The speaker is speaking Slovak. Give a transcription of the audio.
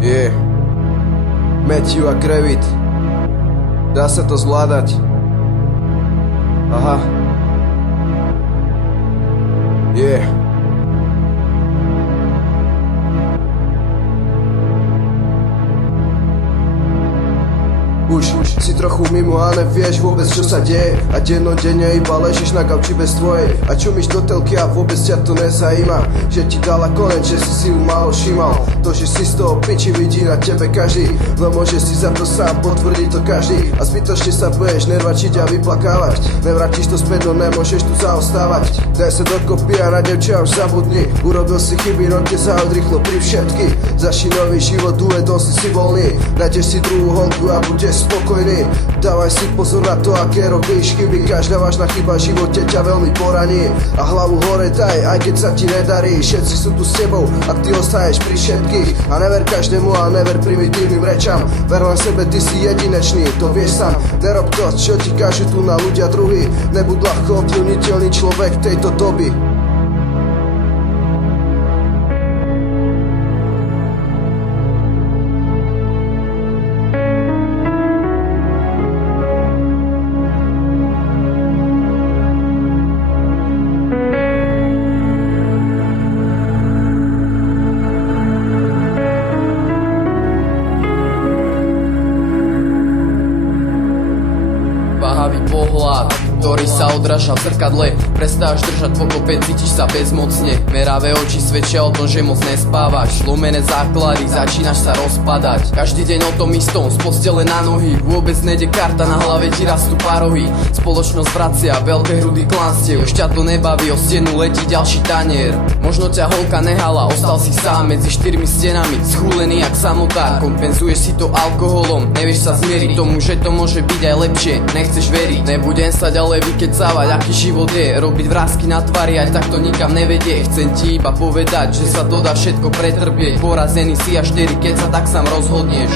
Yeah. Matthew a Krevit. Dá sa to zvládať. Aha. Yeah. Už si trochu mimo a nevieš vôbec čo sa deje. A dennodenne iba ležíš na gauči bez tvojej. A čumíš do telky a vôbec ťa to nezajíma. Že ti dala kolen, že si ju málo všímal. To, že si z toho piči vidí na tebe každý. No môže si za to sám potvrdiť to každý. A zbytočne sa budeš nervačiť a vyplakávať. Nevrátiš to späť, no nemôžeš tu zaostávať. Daj sa dokopy a na devča už zabudni. Urobil si chyby, no te zahod rýchlo pri všetky. Zaši nový život, duetom si voľný. Nájdeš si druhú holku a budeš spokojný. Dávaj si pozor na to, aké robíš chyby. Každá vážna chyba v živote ťa veľmi poraní. A hlavu hore daj, aj keď sa ti nedarí. Všetci sú tu s tebou, ak ty ostaješ pri všetkých. A never každému a never primitívnym rečam. Ver len sebe, ty si jedinečný, to vieš sám. Nerob to, čo ti kážu tu na ľudia druhý. Nebuď ľahko ovplyvniteľný človek tejto doby. Váhavý pohľad, ktorý sa odráža v zrkadle. Prestávaš držať pokope, cítiš sa bezmocne. Meravé oči svedčia o tom, že moc nespávaš. Zlomené základy, začínaš sa rozpadať. Každý deň o tom istom, z postele na nohy. Vôbec nejde karta, na hlave ti rastú párohy. Spoločnosť vracia veľké hrudy klanstiev. Už ťa to nebaví, o stenu letí ďalší tanier. Možno ťa holka nehala, ostal si sám medzi štyrmi stenami. Schúlený jak samotár, kompenzuješ si to alkoholom. Nevieš sa zmieriť tomu, že to môže byť aj lepšie. Nechceš veriť, nebudem sa ďalej vykecávať, aký život je. Robiť vrásky na tvári, aj tak to nikam nevedie. Chcem ti iba povedať, že sa to dá všetko pretrpieť. Porazený si až 4, keď sa tak sám rozhodneš.